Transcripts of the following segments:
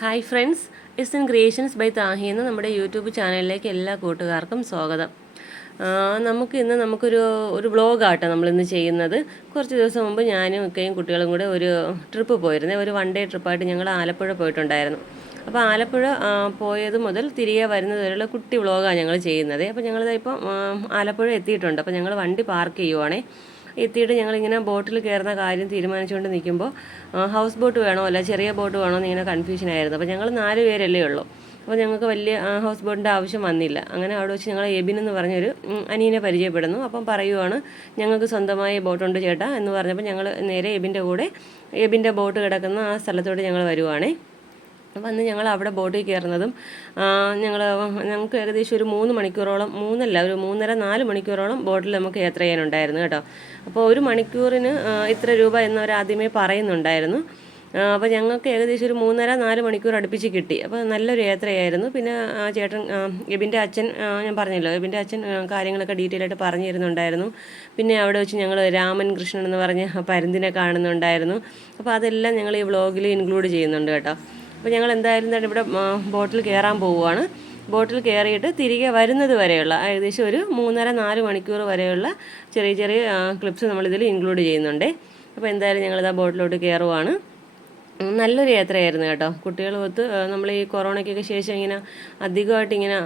Hi friends is in creations by Thahi എന്ന നമ്മുടെ YouTube ചാനലിലേക്ക് എല്ലാ കൂട്ടുകാർക്കും സ്വാഗതം. നമുക്ക് ഇന്ന് നമുക്കൊരു ഒരു വ്ളോഗാട്ടോ നമ്മളിന്ന് ചെയ്യുന്നത്. കുറച്ച് ദിവസം മുമ്പ് ഞാനും ഒക്കെയും കുട്ടികളും കൂടെ ഒരു ട്രിപ്പ് പോയിരുന്നേ. ഒരു വൺ ഡേ ട്രിപ്പായിട്ട് ഞങ്ങൾ ആലപ്പുഴ പോയിട്ടുണ്ടായിരുന്നു. അപ്പോൾ ആലപ്പുഴ പോയത് മുതൽ തിരികെ വരുന്നത് വരെയുള്ള കുട്ടി വ്ളോഗാണ് ഞങ്ങൾ ചെയ്യുന്നത്. അപ്പോൾ ഞങ്ങളിത് ആലപ്പുഴ എത്തിയിട്ടുണ്ട്. അപ്പോൾ ഞങ്ങൾ വണ്ടി പാർക്ക് ചെയ്യുവാണേ. എത്തിയിട്ട് ഞങ്ങളിങ്ങനെ ബോട്ടിൽ കയറുന്ന കാര്യം തീരുമാനിച്ചുകൊണ്ട് നിൽക്കുമ്പോൾ ഹൗസ് ബോട്ട് വേണോ അല്ല ചെറിയ ബോട്ട് വേണോ എന്ന് ഇങ്ങനെ കൺഫ്യൂഷൻ ആയിരുന്നു. അപ്പോൾ ഞങ്ങൾ നാല് പേരല്ലേ ഉള്ളൂ. അപ്പോൾ ഞങ്ങൾക്ക് വലിയ ഹൗസ് ബോട്ടിന്റെ ആവശ്യം വന്നില്ല. അങ്ങനെ അവിടെ വെച്ച് ഞങ്ങൾ എബിൻ എന്ന് പറഞ്ഞൊരു അനിയനെ പരിചയപ്പെടുന്നു. അപ്പം പറയുവാണ് ഞങ്ങൾക്ക് സ്വന്തമായി ബോട്ടുണ്ട് ചേട്ടാ എന്ന് പറഞ്ഞപ്പോൾ ഞങ്ങൾ നേരെ എബിന്റെ കൂടെ എബിന്റെ ബോട്ട് കിടക്കുന്ന ആ സ്ഥലത്തോട്ട് ഞങ്ങൾ വരുവാണേ. വന്ന് ഞങ്ങൾ അവിടെ ബോട്ടിൽ കയറുന്നതും ഞങ്ങൾ ഞങ്ങൾക്ക് ഏകദേശം ഒരു മൂന്ന് മണിക്കൂറോളം മൂന്നല്ല ഒരു മൂന്നര നാല് മണിക്കൂറോളം ബോട്ടിൽ നമുക്ക് യാത്ര ചെയ്യാനുണ്ടായിരുന്നു കേട്ടോ. അപ്പോൾ ഒരു മണിക്കൂറിന് ഇത്ര രൂപ എന്നവർ ആദ്യമേ പറയുന്നുണ്ടായിരുന്നു. അപ്പോൾ ഞങ്ങൾക്ക് ഏകദേശം ഒരു മൂന്നര നാല് മണിക്കൂർ അടുപ്പിച്ച് കിട്ടി. അപ്പോൾ നല്ലൊരു യാത്രയായിരുന്നു. പിന്നെ ചേട്ടൻ എബിന്റെ അച്ഛൻ ഞാൻ പറഞ്ഞല്ലോ എബിന്റെ അച്ഛൻ കാര്യങ്ങളൊക്കെ ഡീറ്റെയിൽ ആയിട്ട് പറഞ്ഞു തരുന്നുണ്ടായിരുന്നു പിന്നെ അവിടെ വെച്ച് ഞങ്ങൾ രാമൻ കൃഷ്ണൻ എന്ന് പറഞ്ഞ പരുന്തിനെ കാണുന്നുണ്ടായിരുന്നു. അപ്പോൾ അതെല്ലാം ഞങ്ങൾ ഈ വ്ളോഗിൽ ഇൻക്ലൂഡ് ചെയ്യുന്നുണ്ട് കേട്ടോ. അപ്പോൾ ഞങ്ങൾ എന്തായാലും തന്നെ ഇവിടെ ബോട്ടിൽ കയറാൻ പോവുകയാണ്. ബോട്ടിൽ കയറിയിട്ട് തിരികെ വരുന്നത് വരെയുള്ള ഏകദേശം ഒരു മൂന്നര നാല് മണിക്കൂർ വരെയുള്ള ചെറിയ ചെറിയ ക്ലിപ്സ് നമ്മളിതിൽ ഇൻക്ലൂഡ് ചെയ്യുന്നുണ്ട്. അപ്പോൾ എന്തായാലും ഞങ്ങളിതാ ബോട്ടിലോട്ട് കയറുവാണ് നല്ലൊരു യാത്രയായിരുന്നു കേട്ടോ. കുട്ടികളുമൊത്ത് നമ്മൾ ഈ കൊറോണയ്ക്കൊക്കെ ശേഷം ഇങ്ങനെ അധികമായിട്ട് ഇങ്ങനെ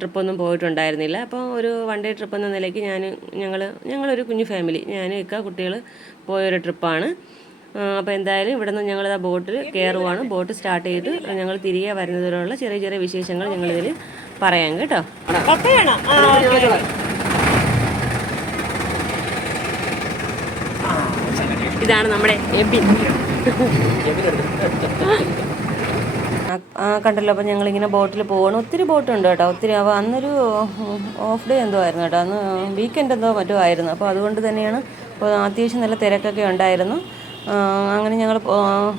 ട്രിപ്പൊന്നും പോയിട്ടുണ്ടായിരുന്നില്ല. അപ്പോൾ ഒരു വൺ ഡേ ട്രിപ്പ് എന്ന നിലയ്ക്ക് ഞാൻ ഞങ്ങൾ ഞങ്ങളൊരു കുഞ്ഞു ഫാമിലി ഞാനും ഇക്ക കുട്ടികൾ പോയൊരു ട്രിപ്പാണ് അപ്പോൾ എന്തായാലും ഇവിടെ നിന്ന് ഞങ്ങളിതാ ബോട്ടിൽ കയറുവാണ് ബോട്ട് സ്റ്റാർട്ട് ചെയ്ത് ഞങ്ങൾ തിരികെ വരുന്നതിലുള്ള ചെറിയ ചെറിയ വിശേഷങ്ങൾ ഞങ്ങളിതിൽ പറയാം കേട്ടോ. ആ ഇതാണ് നമ്മുടെ എബിൻ. ആ- ആ കണ്ടല്ലോ അപ്പം ഞങ്ങളിങ്ങനെ ബോട്ടിൽ പോകണം ഒത്തിരി ബോട്ടുണ്ട് കേട്ടോ. ഒത്തിരി അപ്പോൾ അന്നൊരു ഓഫ് ഡേ എന്തോ ആയിരുന്നു കേട്ടോ. അന്ന് വീക്കെൻഡ് എന്തോ മറ്റോ ആയിരുന്നു. അപ്പോൾ അതുകൊണ്ട് തന്നെയാണ് അപ്പോൾ അത്യാവശ്യം നല്ല തിരക്കൊക്കെ ഉണ്ടായിരുന്നു. ആ, അങ്ങനെ ഞങ്ങൾ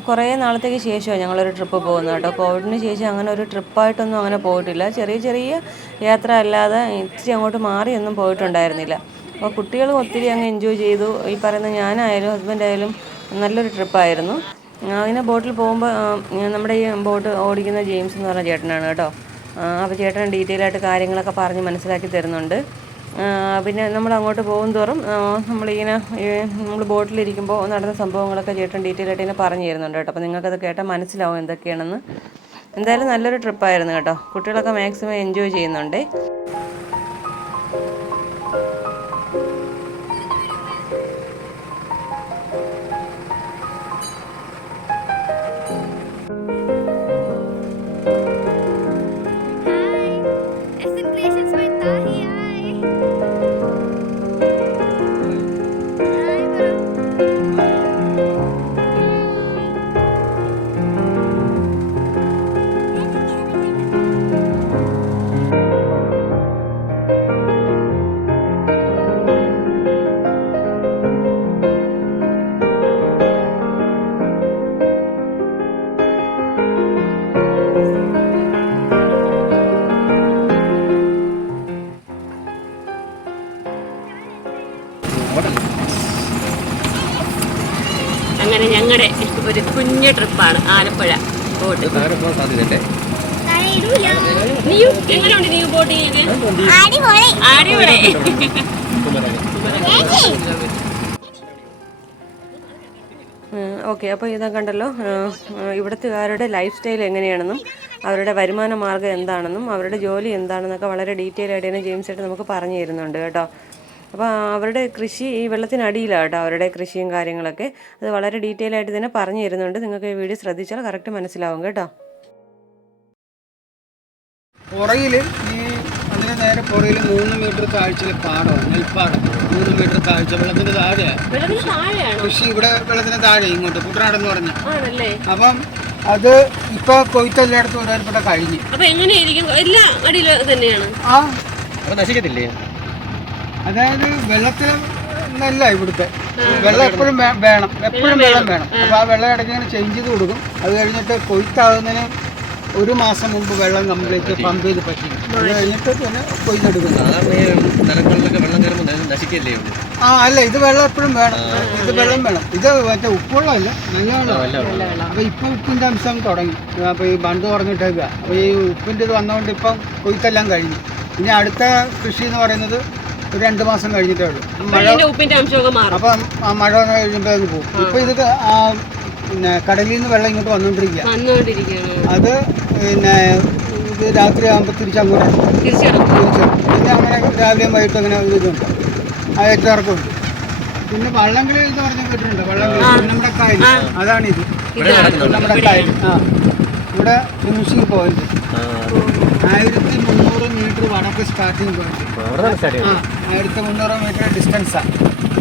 കുറേ നാളത്തേക്ക് ശേഷമാണ് ഞങ്ങളൊരു ട്രിപ്പ് പോകുന്നത് കേട്ടോ. കോവിഡിന് ശേഷം അങ്ങനെ ഒരു ട്രിപ്പായിട്ടൊന്നും അങ്ങനെ പോയിട്ടില്ല. ചെറിയ ചെറിയ യാത്ര അല്ലാതെ ഇച്ചിരി അങ്ങോട്ട് മാറിയൊന്നും പോയിട്ടുണ്ടായിരുന്നില്ല. അപ്പോൾ കുട്ടികളും ഒത്തിരി അങ്ങ് എൻജോയ് ചെയ്തു. ഈ പറയുന്ന ഞാനായാലും ഹസ്ബൻഡായാലും നല്ലൊരു ട്രിപ്പായിരുന്നു. അങ്ങനെ ബോട്ടിൽ പോകുമ്പോൾ നമ്മുടെ ഈ ബോട്ട് ഓടിക്കുന്ന ജെയിംസ് എന്ന് പറഞ്ഞ ചേട്ടനാണ് കേട്ടോ. അപ്പോൾ ചേട്ടൻ ഡീറ്റെയിൽ ആയിട്ട് കാര്യങ്ങളൊക്കെ പറഞ്ഞ് മനസ്സിലാക്കി തരുന്നുണ്ട്. പിന്നെ നമ്മൾ അങ്ങോട്ട് പോകും തോറും നമ്മളിങ്ങനെ നമ്മൾ ബോട്ടിലിരിക്കുമ്പോൾ നടന്ന സംഭവങ്ങളൊക്കെ ചേട്ടൻ ഡീറ്റെയിൽ ആയിട്ട് ഇങ്ങനെ പറഞ്ഞു തരുന്നുണ്ട് കേട്ടോ. അപ്പോൾ നിങ്ങൾക്കത് കേട്ടാൽ മനസ്സിലാവും എന്തൊക്കെയാണെന്ന്. എന്തായാലും നല്ലൊരു ട്രിപ്പായിരുന്നു കേട്ടോ. കുട്ടികളൊക്കെ മാക്സിമം എൻജോയ് ചെയ്യുന്നുണ്ട്. കുഞ്ഞു ട്രിപ്പാണ് ആലപ്പുഴ. ബോട്ട് എങ്ങനെയുണ്ട് നീ ബോട്ട് ചെയ്യാൻ അടിപൊളി. ഓക്കെ അപ്പോൾ ഇതാ കണ്ടല്ലോ. ഇവിടുത്തുകാരുടെ ലൈഫ് സ്റ്റൈൽ എങ്ങനെയാണെന്നും അവരുടെ വരുമാന മാർഗം എന്താണെന്നും അവരുടെ ജോലി എന്താണെന്നൊക്കെ വളരെ ഡീറ്റെയിൽ ആയിട്ട് തന്നെ ജെയിംസ് ആയിട്ട് നമുക്ക് പറഞ്ഞു തരുന്നുണ്ട് കേട്ടോ. അപ്പോൾ അവരുടെ കൃഷി ഈ വെള്ളത്തിനടിയിലാണ് കേട്ടോ അവരുടെ കൃഷിയും കാര്യങ്ങളൊക്കെ. അത് വളരെ ഡീറ്റെയിൽ ആയിട്ട് തന്നെ പറഞ്ഞു തരുന്നുണ്ട്. നിങ്ങൾക്ക് ഈ വീഡിയോ ശ്രദ്ധിച്ചാൽ കറക്റ്റ് മനസ്സിലാവും കേട്ടോ. പുറയിൽ ഈ അതിന് നേരെ പുറയിൽ മൂന്ന് മീറ്റർ താഴ്ചയിൽ പാടമാണ് നെൽപ്പാടം. മൂന്ന് മീറ്റർ താഴ്ച വെള്ളത്തിന് താഴെ. വെള്ളത്തിന് താഴെയാണോ? കൃഷി ഇവിടെ വെള്ളത്തിന് താഴെ ഇങ്ങോട്ട് കുട്ടനാടെന്ന് പറഞ്ഞ. ആണല്ലേ? അപ്പം അത് ഇപ്പൊ കൊയ്ത്തെല്ലായിടത്തും ഒരുപാട് കഴിഞ്ഞു. അപ്പോൾ എങ്ങനെയായിരിക്കും? എല്ലാ അടിയിലും തന്നെയാണ്? ആ. നശിക്കത്തില്ലേ? അതായത് വെള്ളത്തിൽ നെല്ല ഇവിടുത്തെ. വെള്ളം എപ്പോഴും വേണം. എപ്പോഴും വെള്ളം വേണം. അപ്പോൾ ആ. വെള്ളം ഇടയ്ക്ക് ഇങ്ങനെ ചേഞ്ച് ചെയ്ത് കൊടുക്കും. അത് കഴിഞ്ഞിട്ട് കൊയ്ത്താകുന്നതിന് ഒരു മാസം മുമ്പ് വെള്ളം കംപ്ലീറ്റ് പമ്പ് ചെയ്ത് പറ്റി. അത് കഴിഞ്ഞിട്ട് പിന്നെ കൊയ്തെടുക്കുന്നത് ആ അല്ല ഇത് വെള്ളം എപ്പോഴും വേണം. ഇത് വെള്ളം വേണം. ഇത് മറ്റേ ഉപ്പുവെള്ളമല്ല നല്ല വെള്ളം അപ്പൊ ഇപ്പൊ ഉപ്പിന്റെ അംശം തുടങ്ങി. അപ്പൊ ഈ ബണ്ട് തുറന്നിട്ടേക്കുക അപ്പൊ ഈ ഉപ്പിന്റെ ഇത് വന്നതുകൊണ്ട് ഇപ്പം കൊയ്ത്തെല്ലാം കഴിഞ്ഞു. ഇനി അടുത്ത കൃഷി എന്ന് പറയുന്നത് ഒരു രണ്ട് മാസം കഴിഞ്ഞിട്ടേ ഉള്ളൂ. മഴ ഉപ്പിന്റെ അംശമൊക്കെ മാറും. അപ്പം ആ മഴ വന്ന് കഴിയുമ്പോൾ പോകും. ഇപ്പൊ ഇത് ആ പിന്നെ കടലിൽ നിന്ന് വെള്ളം ഇങ്ങോട്ട് വന്നുകൊണ്ടിരിക്കുക വന്നുകൊണ്ടിരിക്കുകയാണ് അത് പിന്നെ ഇത് രാത്രി ആകുമ്പോൾ തിരിച്ചങ്ങോട്ട് തിരിച്ച് പിന്നെ അങ്ങനെ രാവിലെയും വൈകിട്ടും അങ്ങനെ ഒരു ഇതുണ്ട്. ആ ഏറ്റവർക്കുണ്ട് പിന്നെ വള്ളംകളി എന്ന് പറഞ്ഞ കേട്ടിട്ടുണ്ട്. വള്ളംകളി. നമ്മുടെ കായൽ. അതാണ് ഇത് നമ്മുടെ കായൽ. ആ. ഇവിടെ ഫിനിഷിംഗ് പോയിന്റ് ആ, ആയിരത്തി മുന്നൂറ് മീറ്റർ വടക്ക് സ്റ്റാർട്ടിംഗ് പോയിന്റ് ആയിരത്തി മുന്നൂറ് മീറ്റർ ഡിസ്റ്റൻസാണ്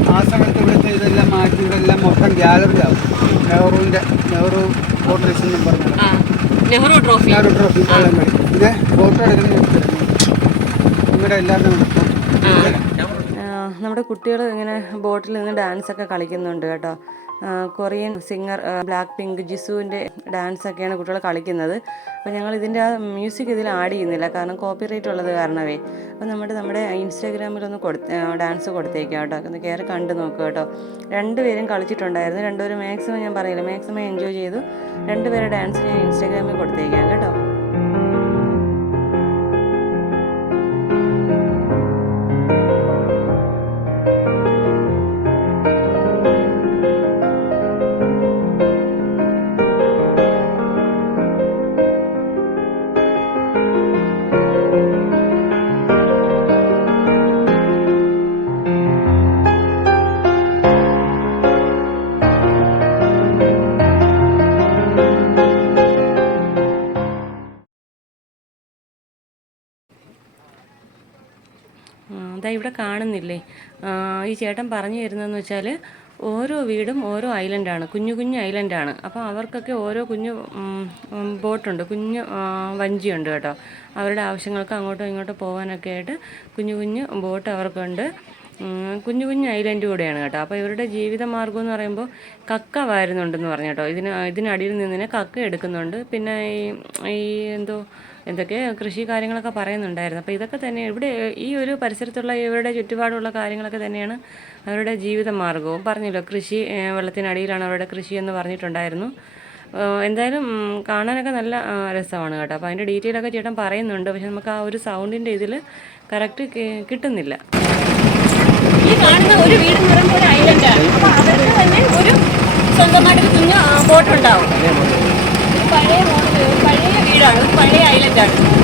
ആ. സമയത്ത് ഇവിടുത്തെ ഇതെല്ലാം മാറ്റി ഇതെല്ലാം മൊത്തം ഗ്യാലറി ആവും. നെഹ്റുവിന്റെ നെഹ്റു ഫോട്ടോസ് എന്നും പറഞ്ഞു നെഹ്റു ട്രോഫി നെഹ്റു ട്രോഫി ഇത് ഫോട്ടോ എടുക്കുന്ന ഇവിടെ എല്ലാവരും നമ്മുടെ കുട്ടികൾ ഇങ്ങനെ ബോട്ടിൽ നിന്ന് ഡാൻസ് ഒക്കെ കളിക്കുന്നുണ്ട് കേട്ടോ. കൊറിയൻ സിംഗർ ബ്ലാക്ക് പിങ്ക് ജിസുവിന്റെ ഡാൻസ് ഒക്കെയാണ് കുട്ടികൾ കളിക്കുന്നത്. അപ്പോൾ ഞങ്ങൾ ഇതിന്റെ ആ മ്യൂസിക് ഇതിൽ ആഡ് ചെയ്യുന്നില്ല. കാരണം കോപ്പി റൈറ്റ് ഉള്ളത് കാരണമേ. അപ്പോൾ നമ്മുടെ നമ്മുടെ ഇൻസ്റ്റാഗ്രാമിലൊന്ന് കൊടുത്ത് ഡാൻസ് കൊടുത്തേക്കാം കേട്ടോ. ഒന്ന് കയറി കണ്ട് നോക്കുക കേട്ടോ. രണ്ടുപേരും കളിച്ചിട്ടുണ്ടായിരുന്നു. രണ്ടുപേരും മാക്സിമം ഞാൻ പറയില്ല. മാക്സിമം എൻജോയ് ചെയ്തു. രണ്ടുപേരുടെ ഡാൻസ് ഞാൻ ഇൻസ്റ്റാഗ്രാമിൽ കൊടുത്തേക്കാം കേട്ടോ. കാണുന്നില്ലേ? ഈ ചേട്ടൻ പറഞ്ഞു തരുന്നതെന്ന് വെച്ചാൽ ഓരോ വീടും ഓരോ ഐലൻഡാണ്. കുഞ്ഞു കുഞ്ഞു ഐലൻഡാണ്. അപ്പോൾ അവർക്കൊക്കെ ഓരോ കുഞ്ഞു ബോട്ടുണ്ട്. കുഞ്ഞു വഞ്ചിയുണ്ട് കേട്ടോ. അവരുടെ ആവശ്യങ്ങൾക്ക് അങ്ങോട്ടും ഇങ്ങോട്ടും പോകാനൊക്കെ ആയിട്ട് കുഞ്ഞു കുഞ്ഞു ബോട്ട് അവർക്കുണ്ട്. കുഞ്ഞു കുഞ്ഞു ഐലൻഡ് കൂടെയാണ് കേട്ടോ. അപ്പോൾ ഇവരുടെ ജീവിത മാർഗം എന്ന് പറയുമ്പോൾ കക്ക വാരുന്നുണ്ടെന്ന് പറഞ്ഞു കേട്ടോ. ഇതിന് ഇതിനടിയിൽ നിന്നിനെ കക്ക എടുക്കുന്നുണ്ട്. പിന്നെ ഈ ഈ എന്തോ എന്തൊക്കെ കൃഷി കാര്യങ്ങളൊക്കെ പറയുന്നുണ്ടായിരുന്നു. അപ്പോൾ ഇതൊക്കെ തന്നെ ഇവിടെ ഈ ഒരു പരിസരത്തുള്ള ഇവരുടെ ചുറ്റുപാടുള്ള കാര്യങ്ങളൊക്കെ തന്നെയാണ് അവരുടെ ജീവിത മാർഗവും പറഞ്ഞല്ലോ കൃഷി വെള്ളത്തിനടിയിലാണ് അവരുടെ കൃഷി എന്ന് പറഞ്ഞിട്ടുണ്ടായിരുന്നു. എന്തായാലും കാണാനൊക്കെ നല്ല രസമാണ് കേട്ടോ. അപ്പോൾ അതിന്റെ ഡീറ്റെയിൽ ഒക്കെ ചേട്ടൻ പറയുന്നുണ്ട്. പക്ഷെ നമുക്ക് ആ ഒരു സൗണ്ടിന്റെ ഇതിൽ കറക്റ്റ് കിട്ടുന്നില്ല. ഈ കാണുന്ന ഒരു വീട് പറയുമ്പോൾ ഒരു ഐലൻഡാണ് അപ്പോൾ അവർക്ക് തന്നെ ഒരു സ്വന്തമായിട്ടൊരു കുഞ്ഞ് ബോട്ടുണ്ടാവും. പഴയ മോഡൽ ഒരു പഴയ വീടാണ്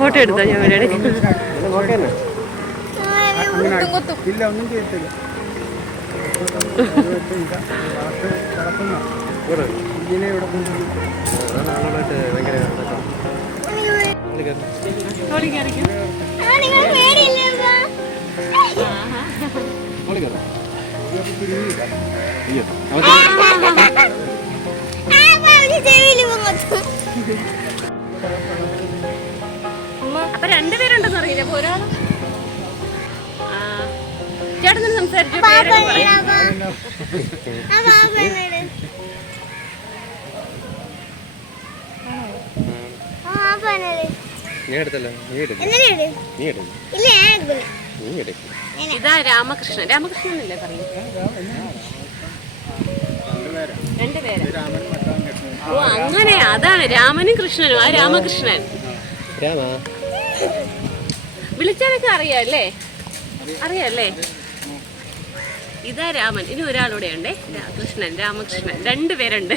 ഫോട്ടോ എടുത്തോ ഞാൻ എടുക്കാം ഇല്ല ഒന്നും അപ്പൊ രണ്ടുപേരുണ്ടെന്ന് അറിയില്ല? അപ്പൊ ഒരാൾ ചേട്ടൻ സംസാരിച്ചു പേരൊക്കെ പറയും. നീ എടുത്തല്ലോ നീ എടുക്കും. നീ എടുക്കും. ഇല്ല ഞാൻ എടുക്കില്ല. നീ എടുക്കും. ഇതാ രാമകൃഷ്ണൻ. രാമകൃഷ്ണൻ അല്ലേ പറയും രണ്ടുപേര്. ഓ അങ്ങനെ. അതാണ് രാമനും കൃഷ്ണനും. ആ രാമകൃഷ്ണൻ. രാമാ. വിളിച്ചാലൊക്കെ അറിയാല്ലേ? അറിയാല്ലേ? ഇതാ രാമൻ. ഇനി ഒരാളൂടെ ഉണ്ടേ. രാ- കൃഷ്ണൻ രാമകൃഷ്ണൻ രണ്ടുപേരുണ്ട്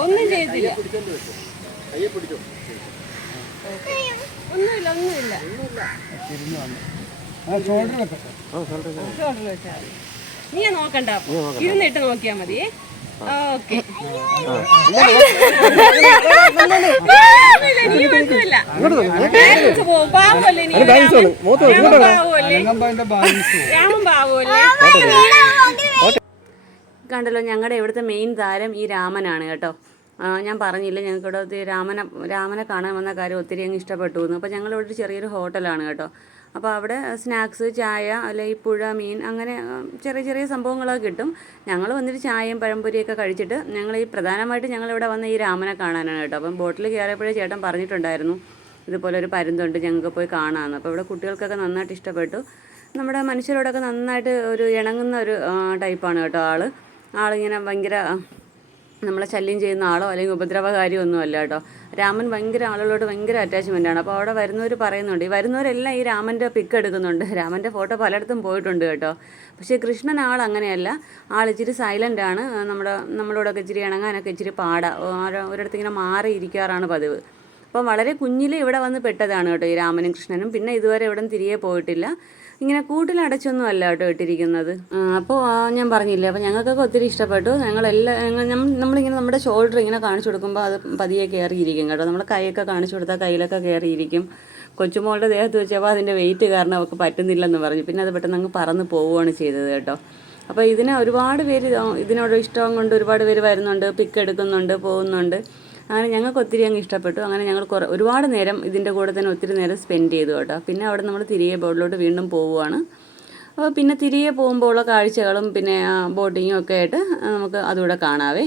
ഒന്നും ചെയ്തില്ല ഒന്നുമില്ല ഒന്നുമില്ല. നീ നോക്കണ്ട. ഇരുന്നിട്ട് നോക്കിയാ മതി. കണ്ടല്ലോ ഞങ്ങളുടെ ഇവിടുത്തെ മെയിൻ താരം ഈ രാമനാണ് കേട്ടോ. ഞാൻ പറഞ്ഞില്ല ഞങ്ങൾക്ക് ഇവിടെ ഒത്തിരി രാമനെ രാമനെ കാണാൻ വന്ന കാര്യം ഒത്തിരി അങ്ങ് ഇഷ്ടപ്പെട്ടു എന്ന് അപ്പോൾ ഞങ്ങളിവിടെ ഒരു ചെറിയൊരു ഹോട്ടലാണ് കേട്ടോ. അപ്പോൾ അവിടെ സ്നാക്സ് ചായ അല്ലെങ്കിൽ പുഴ മീൻ അങ്ങനെ ചെറിയ ചെറിയ സംഭവങ്ങളൊക്കെ കിട്ടും. ഞങ്ങൾ വന്നിട്ട് ചായയും പഴംപൊരിയൊക്കെ കഴിച്ചിട്ട് ഞങ്ങൾ ഈ പ്രധാനമായിട്ട് ഞങ്ങളിവിടെ വന്ന് ഈ രാമനെ കാണാനാണ് കേട്ടോ. അപ്പം ബോട്ടിൽ കയറിയപ്പോഴേ ചേട്ടൻ പറഞ്ഞിട്ടുണ്ടായിരുന്നു ഇതുപോലെ ഒരു പരുന്തുണ്ട് ഞങ്ങൾക്ക് പോയി കാണാമെന്ന് അപ്പോൾ ഇവിടെ കുട്ടികൾക്കൊക്കെ നന്നായിട്ട് ഇഷ്ടപ്പെട്ടു. നമ്മുടെ മനുഷ്യരോടൊക്കെ നന്നായിട്ട് ഒരു ഇണങ്ങുന്ന ഒരു ടൈപ്പാണ് കേട്ടോ ആൾ ആളിങ്ങനെ ഭയങ്കര നമ്മളെ ശല്യം ചെയ്യുന്ന ആളോ അല്ലെങ്കിൽ ഉപദ്രവകാരിയോ ഒന്നും അല്ല കേട്ടോ. രാമൻ ഭയങ്കര ആളുകളോട് ഭയങ്കര അറ്റാച്ച്മെന്റ് ആണ്. അപ്പോൾ അവിടെ വരുന്നവർ പറയുന്നുണ്ട്. ഈ വരുന്നവരെല്ലാം ഈ രാമന്റെ പിക്ക് എടുക്കുന്നുണ്ട്. രാമന്റെ ഫോട്ടോ പലയിടത്തും പോയിട്ടുണ്ട് കേട്ടോ. പക്ഷേ കൃഷ്ണൻ ആൾ അങ്ങനെയല്ല. ആൾ ഇച്ചിരി സൈലന്റ് ആണ്. നമ്മുടെ നമ്മളോടൊക്കെ ഇച്ചിരി ഇണങ്ങാനൊക്കെ ഇച്ചിരി പാടാ. ഓരോ ഒരിടത്ത് ഇങ്ങനെ മാറി ഇരിക്കാറാണ് പതിവ്. അപ്പം വളരെ കുഞ്ഞിൽ ഇവിടെ വന്ന് പെട്ടതാണ് കേട്ടോ ഈ രാമനും കൃഷ്ണനും. പിന്നെ ഇതുവരെ ഇവിടെ തിരികെ പോയിട്ടില്ല. ഇങ്ങനെ കൂട്ടിലടച്ചൊന്നും അല്ല കേട്ടോ ഇട്ടിരിക്കുന്നത്. അപ്പോൾ ഞാൻ പറഞ്ഞില്ലേ അപ്പോൾ ഞങ്ങൾക്കൊക്കെ ഒത്തിരി ഇഷ്ടപ്പെട്ടു. ഞങ്ങളെല്ലാം ഞങ്ങൾ നമ്മളിങ്ങനെ നമ്മുടെ ഷോൾഡർ ഇങ്ങനെ കാണിച്ചു കൊടുക്കുമ്പോൾ അത് പതിയെ കയറിയിരിക്കും കേട്ടോ. നമ്മുടെ കൈയൊക്കെ കാണിച്ചു കൊടുത്താൽ കയ്യിലൊക്കെ കയറിയിരിക്കും കൊച്ചുമോളുടെ ദേഹത്ത് വെച്ചപ്പോൾ അതിന്റെ വെയിറ്റ് കാരണം അവൾക്ക് പറ്റുന്നില്ലെന്ന് പറഞ്ഞു. പിന്നെ അത് പെട്ടെന്ന് അങ്ങ് പറന്ന് പോവുകയാണ് ചെയ്തത് കേട്ടോ. അപ്പോൾ ഇതിനെ ഒരുപാട് പേര് ഇതിനോട് ഇഷ്ടം കൊണ്ട് ഒരുപാട് പേര് വരുന്നുണ്ട് പിക്ക് എടുക്കുന്നുണ്ട് പോകുന്നുണ്ട്. അങ്ങനെ ഞങ്ങൾക്ക് ഒത്തിരി അങ്ങ് ഇഷ്ടപ്പെട്ടു. അങ്ങനെ ഞങ്ങൾ ഒരുപാട് നേരം ഇതിന്റെ കൂടെ തന്നെ ഒത്തിരി നേരം സ്പെൻഡ് ചെയ്തു കേട്ടോ. പിന്നെ അവിടെ നമ്മൾ തിരികെ ബോട്ടിലോട്ട് വീണ്ടും പോവുകയാണ്. അപ്പോൾ പിന്നെ തിരികെ പോകുമ്പോൾ ഉള്ള കാഴ്ചകളും പിന്നെ ബോട്ടിങ്ങും ഒക്കെ ആയിട്ട് നമുക്ക് അതുകൂടെ കാണാവേ.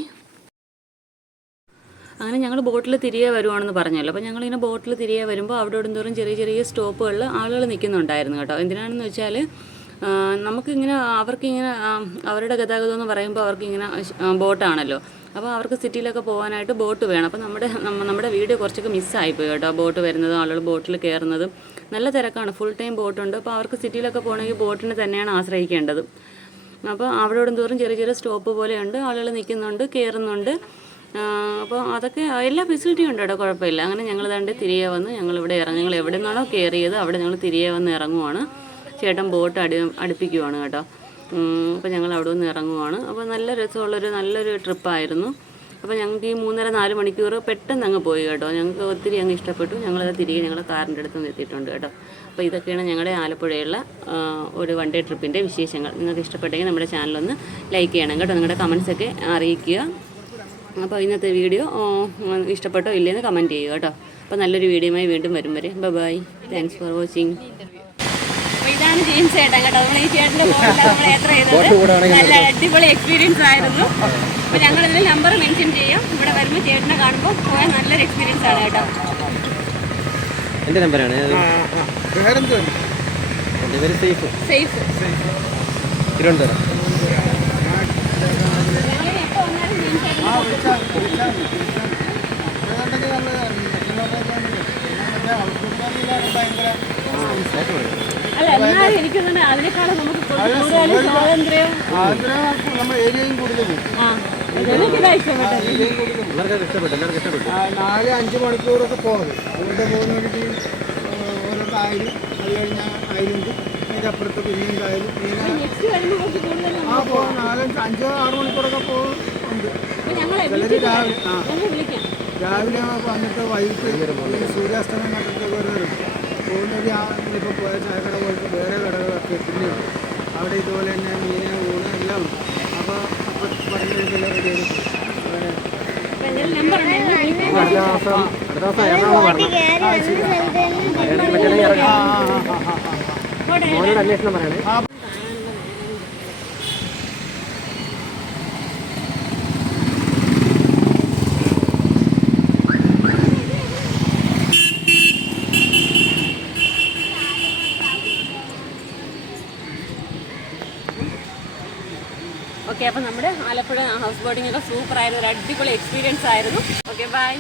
അങ്ങനെ ഞങ്ങൾ ബോട്ടിൽ തിരികെ വരുവാണെന്ന് പറഞ്ഞല്ലോ. അപ്പോൾ ഞങ്ങളിങ്ങനെ ബോട്ടിൽ തിരികെ വരുമ്പോൾ അവിടെ ഇടുന്തോറും ചെറിയ ചെറിയ സ്റ്റോപ്പുകളിൽ ആളുകൾ നിൽക്കുന്നുണ്ടായിരുന്നു കേട്ടോ. എന്തിനാണെന്ന് വെച്ചാൽ നമുക്കിങ്ങനെ അവർക്കിങ്ങനെ അവരുടെ ഗതാഗതം എന്ന് പറയുമ്പോൾ അവർക്കിങ്ങനെ ബോട്ടാണല്ലോ. അപ്പോൾ അവർക്ക് സിറ്റിയിലൊക്കെ പോകാനായിട്ട് ബോട്ട് വേണം. അപ്പോൾ നമ്മുടെ നമ്മുടെ വീട് കുറച്ചൊക്കെ മിസ്സായിപ്പോയി കേട്ടോ. ബോട്ട് വരുന്നതും ആളുകൾ ബോട്ടിൽ കയറുന്നതും. നല്ല തിരക്കാണ്. ഫുൾ ടൈം ബോട്ടുണ്ട് അപ്പോൾ അവർക്ക് സിറ്റിയിലൊക്കെ പോകണമെങ്കിൽ ബോട്ടിനെ തന്നെയാണ് ആശ്രയിക്കേണ്ടത്. അപ്പോൾ അവിടെ തോറും ചെറിയ ചെറിയ സ്റ്റോപ്പ് പോലെയുണ്ട്. ആളുകൾ നിൽക്കുന്നുണ്ട് കയറുന്നുണ്ട്. അപ്പോൾ അതൊക്കെ എല്ലാ ഫെസിലിറ്റിയും ഉണ്ട് കേട്ടോ. കുഴപ്പമില്ല. അങ്ങനെ ഞങ്ങൾ തണ്ട് തിരികെ വന്ന് ഞങ്ങൾ ഇവിടെ ഇറങ്ങി. ഞങ്ങൾ എവിടെ നിന്നാണോ കയറിയത് അവിടെ ഞങ്ങൾ തിരികെ വന്ന് ഇറങ്ങുവാണ്. ചേട്ടൻ ബോട്ട് അടി അടുപ്പിക്കുവാണ് കേട്ടോ. അപ്പോൾ ഞങ്ങൾ അവിടെ നിന്ന് ഇറങ്ങുവാണ്. അപ്പോൾ നല്ല രസമുള്ളൊരു നല്ലൊരു ട്രിപ്പായിരുന്നു. അപ്പോൾ ഞങ്ങൾക്ക് ഈ മൂന്നര നാല് മണിക്കൂർ പെട്ടെന്ന് അങ്ങ് പോയി കേട്ടോ. ഞങ്ങൾക്ക് ഒത്തിരി അങ്ങ് ഇഷ്ടപ്പെട്ടു. ഞങ്ങളത് തിരികെ ഞങ്ങളുടെ കാറിന്റെ അടുത്ത് നിന്ന് എത്തിയിട്ടുണ്ട് കേട്ടോ. അപ്പോൾ ഇതൊക്കെയാണ് ഞങ്ങളുടെ ആലപ്പുഴയുള്ള ഒരു വൺ ഡേ ട്രിപ്പിന്റെ വിശേഷങ്ങൾ. നിങ്ങൾക്ക് ഇഷ്ടപ്പെട്ടെങ്കിൽ നമ്മുടെ ചാനലൊന്ന് ലൈക്ക് ചെയ്യണം കേട്ടോ. നിങ്ങളുടെ കമൻസൊക്കെ അറിയിക്കുക. അപ്പോൾ ഇന്നത്തെ വീഡിയോ ഇഷ്ടപ്പെട്ടോ ഇല്ലയെന്ന് കമന്റ് ചെയ്യുക കേട്ടോ. അപ്പോൾ നല്ലൊരു വീഡിയോയുമായി വീണ്ടും വരും വരെ. ബൈ താങ്ക്സ് ഫോർ വാച്ചിങ് അപ്പോൾ ജെയിംസ് ചേട്ടൻ കേട്ടോ. നമ്മൾ ഈ ചേട്ടന്റെ നമ്മൾ യാത്ര ചെയ്തത്? നല്ല അടിപൊളി എക്സ്പീരിയൻസ് ആയിരുന്നു. അപ്പോൾ ഞങ്ങൾ ഇതിൽ നമ്പർ മെൻഷൻ ചെയ്യാം. ഇവിടെ വരുമ്പോൾ ചേട്ടനെ കാണുമ്പോൾ പോയാൽ നല്ലൊരു എക്സ്പീരിയൻസ് ആണ് കേട്ടോ. എന്റെ നമ്പറാണ്. എന്റെ പേര് സേഫ്. സേഫ്. തിരുവനന്തപുരം. ആ വിളിച്ചാൽ വിളിച്ചാൽ മതി. നമ്മൾ അല്ല എന്നാലും എനിക്ക് തന്നെ അതിനേക്കാളും നമുക്ക് കൂടുതൽ സ്വാതന്ത്ര്യം ഏരിയയും നാല് അഞ്ച് മണിക്കൂറൊക്കെ പോകുന്നത് അവരുടെ പോകുന്ന വഴിക്ക് ഓരോ കായലും അത് കഴിഞ്ഞാൽ അയലുണ്ട് അതിന്റെ അപ്പുറത്ത് പിന്നെയും കായലും ഇങ്ങനെ ആ പോകും. നാലഞ്ച് അഞ്ചോ ആറ് മണിക്കൂറൊക്കെ പോകുന്നുണ്ട് ചിലർ രാവിലെ ആ വിളിക്കാം. രാവിലെ വന്നിട്ട് വൈകിട്ട് സൂര്യാസ്തമയം കണ്ടിട്ട് വരുന്നത് പോകുന്നത് ഇപ്പോൾ പോയ ചായക്കട പോയിട്ട് വേറെ കടകളൊക്കെ പിന്നെ അവിടെ ഇതുപോലെ തന്നെ മീന് ഊണ് എല്ലാം അപ്പോൾ അപ്പോൾ പറഞ്ഞിട്ടില്ല അടുത്ത ദിവസം അടുത്ത ദിവസം വന്ന സ്ഥലത്ത് തന്നെ മലയാളത്തിൽ പറ്റുകയാണെങ്കിൽ ഇറങ്ങാം ആ ആ ആ ആ ആ പോട്ടെ മോനോട് അന്വേഷണം പറയണേ സൂപ്പർ ആയിരുന്നു. ഒരു അടിപൊളി എക്സ്പീരിയൻസ് ആയിരുന്നു. Okay bye